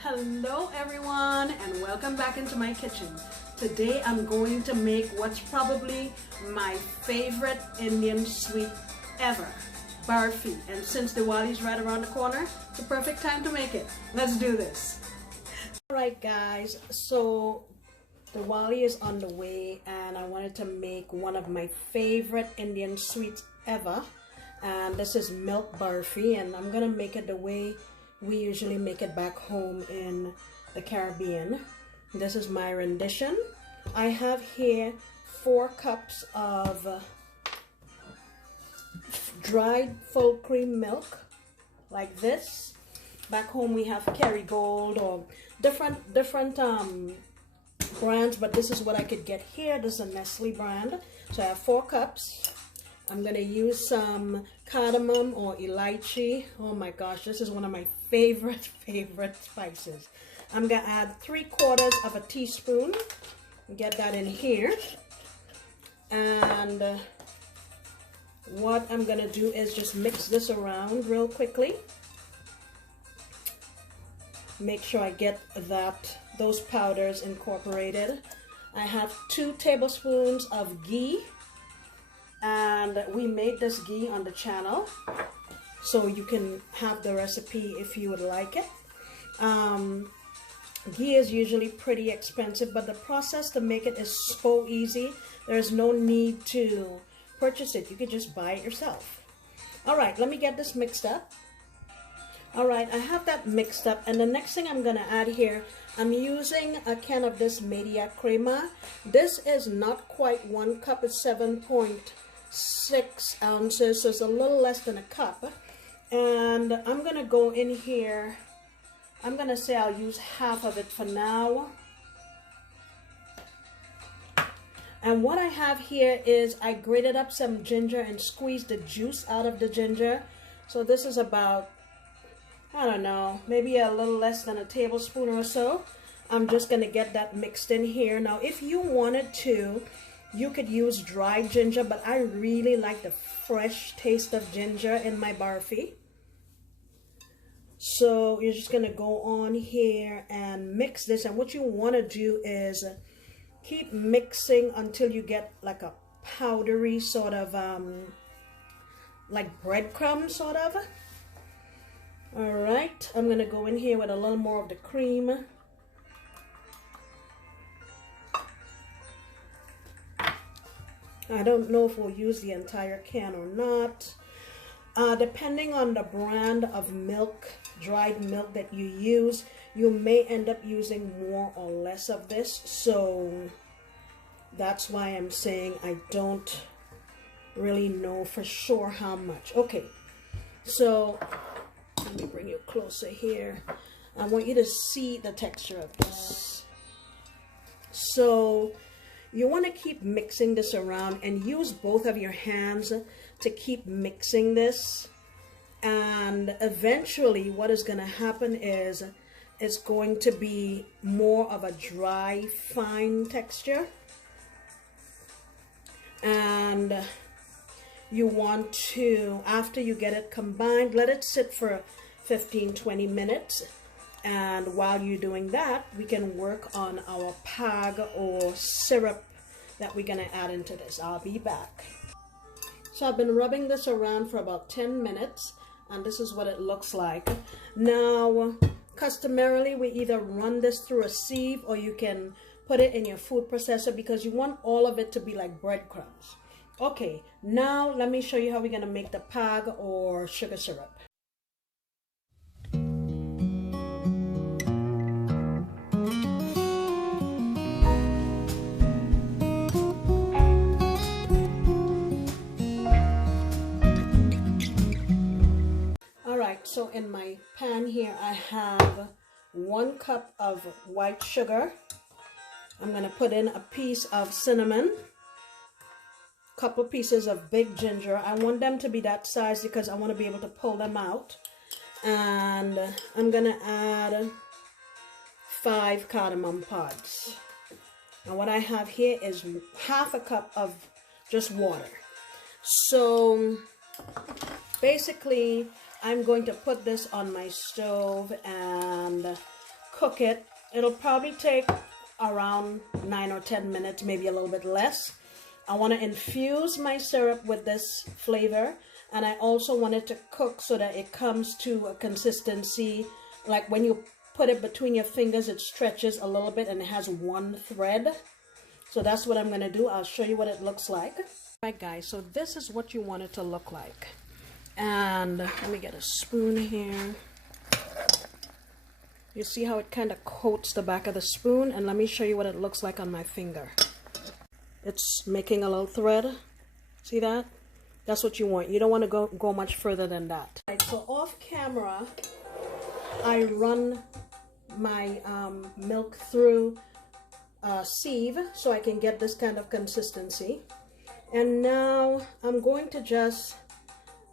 Hello everyone and welcome back into my kitchen. Today I'm going to make what's probably my favorite Indian sweet ever, Barfi. And since Diwali is right around the corner, it's a perfect time to make it. Let's do this. Alright guys, so Diwali is on the way and I wanted to make one of my favorite Indian sweets ever. And this is milk barfi, and I'm gonna make it the way we usually make it back home in the Caribbean. This is my rendition. I have here 4 cups of dried full cream milk like this. Back home we have Kerrygold or different brands, but this is what I could get here. This is a Nestle brand. So I have 4 cups. I'm gonna use some cardamom or elaichi. Oh my gosh, this is one of my favorite spices. I'm gonna add 3/4 of a teaspoon. Get that in here. And what I'm gonna do is just mix this around real quickly. Make sure I get those powders incorporated. I have 2 tablespoons of ghee. And we made this ghee on the channel, so you can have the recipe if you would like it. Ghee is usually pretty expensive, but the process to make it is so easy. There's no need to purchase it. You could just buy it yourself. Alright, let me get this mixed up. Alright, I have that mixed up, and the next thing I'm gonna add here, I'm using a can of this media crema. This is not quite 1 cup, it's 7.6 ounces, so it's a little less than a cup. And I'm gonna go in here, I'm gonna say I'll use half of it for now. And what I have here is I grated up some ginger and squeezed the juice out of the ginger. So this is about, I don't know, maybe a little less than a tablespoon or so. I'm just gonna get that mixed in here. Now if you wanted to, you could use dried ginger, but I really like the fresh taste of ginger in my barfi. So you're just gonna go on here and mix this, and what you want to do is keep mixing until you get like a powdery sort of like breadcrumb sort of. All right, I'm gonna go in here with a little more of the cream. I don't know if we'll use the entire can or not. Depending on the brand of milk, dried milk that you use, you may end up using more or less of this. So that's why I'm saying I don't really know for sure how much. Okay, so let me bring you closer here. I want you to see the texture of this. So you want to keep mixing this around and use both of your hands to keep mixing this. And eventually what is going to happen is it's going to be more of a dry, fine texture. And you want to, after you get it combined, let it sit for 15-20 minutes. And while you're doing that, we can work on our pag or syrup that we're going to add into this. I'll be back. So I've been rubbing this around for about 10 minutes, and this is what it looks like. Now, customarily, we either run this through a sieve or you can put it in your food processor because you want all of it to be like breadcrumbs. Okay, now let me show you how we're going to make the pag or sugar syrup. So in my pan here, I have 1 cup of white sugar. I'm going to put in a piece of cinnamon, couple pieces of big ginger. I want them to be that size because I want to be able to pull them out. And I'm going to add 5 cardamom pods. And what I have here is half a cup of just water. So basically I'm going to put this on my stove and cook it. It'll probably take around 9 or 10 minutes, maybe a little bit less. I want to infuse my syrup with this flavor, and I also want it to cook so that it comes to a consistency like when you put it between your fingers, it stretches a little bit and it has one thread. So that's what I'm going to do. I'll show you what it looks like. Alright guys, so this is what you want it to look like. And let me get a spoon here. You see how it kind of coats the back of the spoon? And let me show you what it looks like on my finger. It's making a little thread. See that? That's what you want. You don't want to go much further than that. Right, so off camera, I run my milk through a sieve so I can get this kind of consistency. And now I'm going to just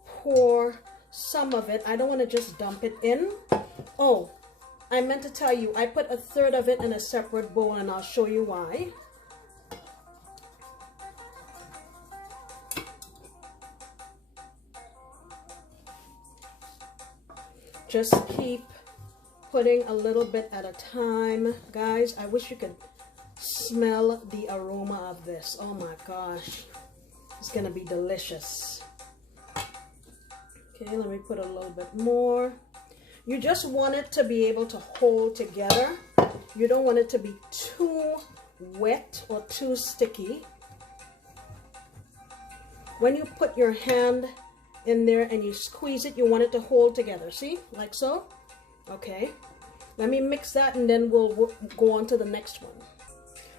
pour some of it. I don't want to just dump it in. Oh, I meant to tell you, I put a third of it in a separate bowl, and I'll show you why. Just keep putting a little bit at a time. Guys, I wish you could smell the aroma of this. Oh my gosh. It's gonna be delicious. Okay, let me put a little bit more. You just want it to be able to hold together. You don't want it to be too wet or too sticky. When you put your hand in there and you squeeze it, you want it to hold together. See, like so. Okay, let me mix that and then we'll go on to the next one.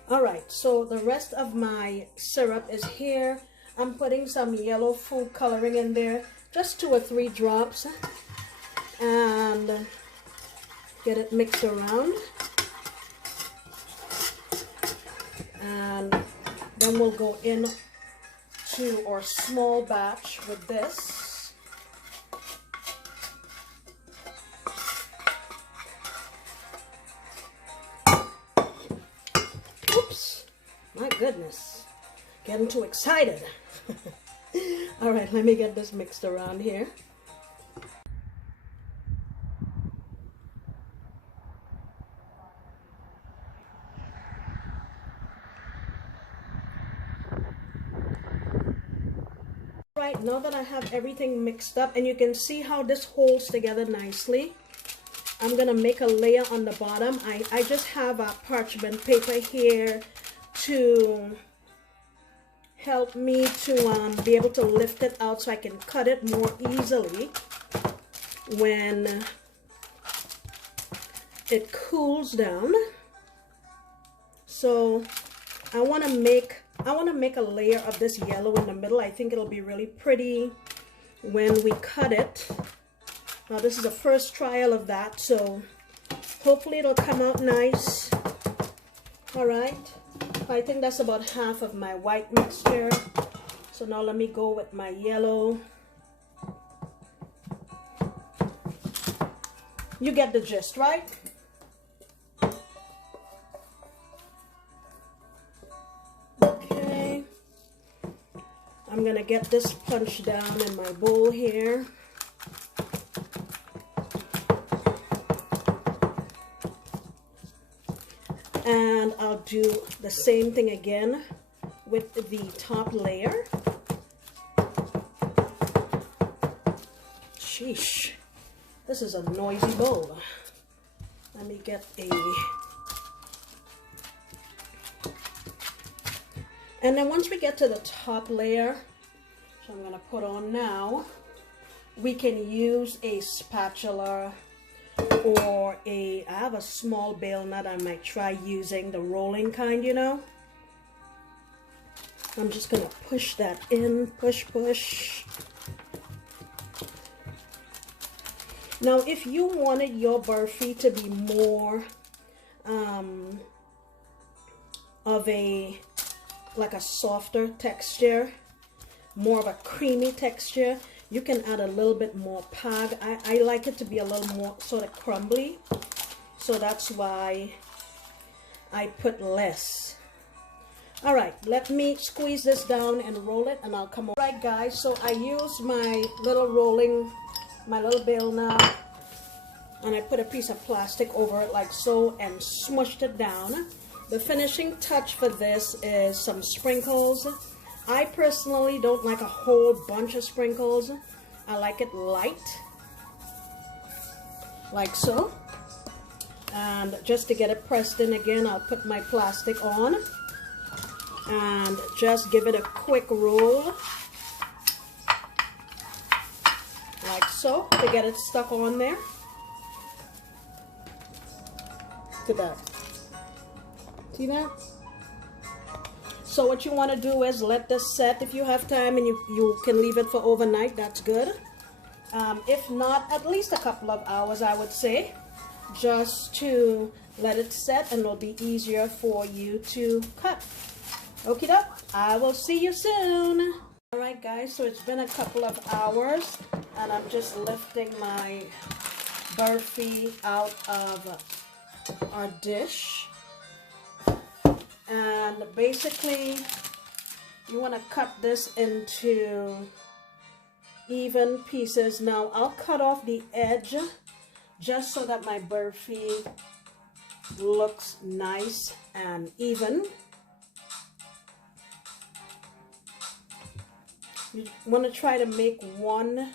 All right, so the rest of my syrup is here. I'm putting some yellow food coloring in there, just 2 or 3 drops, and get it mixed around. And then we'll go in to our small batch with this. Oops, my goodness, getting too excited. All right, let me get this mixed around here. Right, now that I have everything mixed up, and you can see how this holds together nicely, I'm gonna make a layer on the bottom. I just have a parchment paper here to help me to be able to lift it out so I can cut it more easily when it cools down. So I want to make a layer of this yellow in the middle. I think it'll be really pretty when we cut it. Now this is a first trial of that, so hopefully it'll come out nice. All right, I think that's about half of my white mixture. So now let me go with my yellow. You get the gist, right? Okay, I'm gonna get this punched down in my bowl here. And I'll do the same thing again with the top layer. Sheesh, this is a noisy bowl. Let me get a... And then once we get to the top layer, which I'm gonna put on now, we can use a spatula or I have a small bale nut. I might try using the rolling kind, you know. I'm just gonna push that in, push. Now if you wanted your barfi to be more of a, like a softer texture, more of a creamy texture, you can add a little bit more pag. I like it to be a little more sort of crumbly, so that's why I put less. All right, let me squeeze this down and roll it, and I'll come over. All right, guys, so I use my little rolling, my little bale now. and I put a piece of plastic over it like so and smushed it down. The finishing touch for this is some sprinkles. I personally don't like a whole bunch of sprinkles. I like it light, like so. And just to get it pressed in again, I'll put my plastic on and just give it a quick roll, like so, to get it stuck on there. Look at that. See that? So what you want to do is let this set. If you have time and you can leave it for overnight, that's good. If not, at least a couple of hours, I would say, just to let it set, and it'll be easier for you to cut. Okie doke, I will see you soon. Alright guys, so it's been a couple of hours and I'm just lifting my Barfi out of our dish. And basically you want to cut this into even pieces. Now I'll cut off the edge just so that my Barfi looks nice and even. You want to try to make one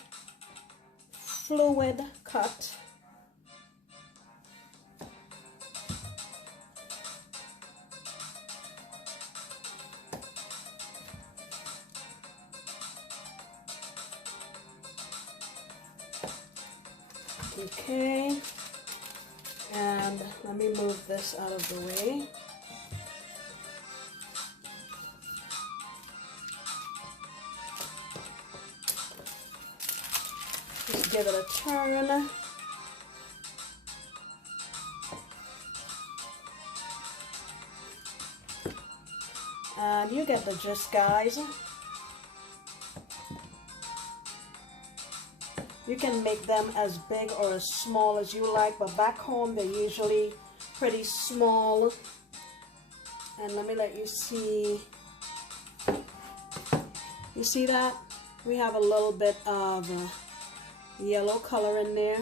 fluid cut. Okay, and let me move this out of the way. Just give it a turn. And you get the gist, guys. You can make them as big or as small as you like, but back home they're usually pretty small. And let me let you see. You see that? We have a little bit of yellow color in there.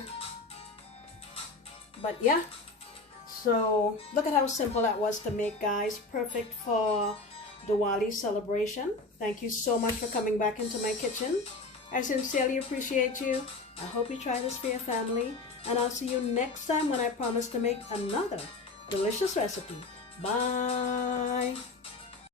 But yeah, so look at how simple that was to make, guys. Perfect for Diwali celebration. Thank you so much for coming back into my kitchen. I sincerely appreciate you. I hope you try this for your family. And I'll see you next time when I promise to make another delicious recipe. Bye.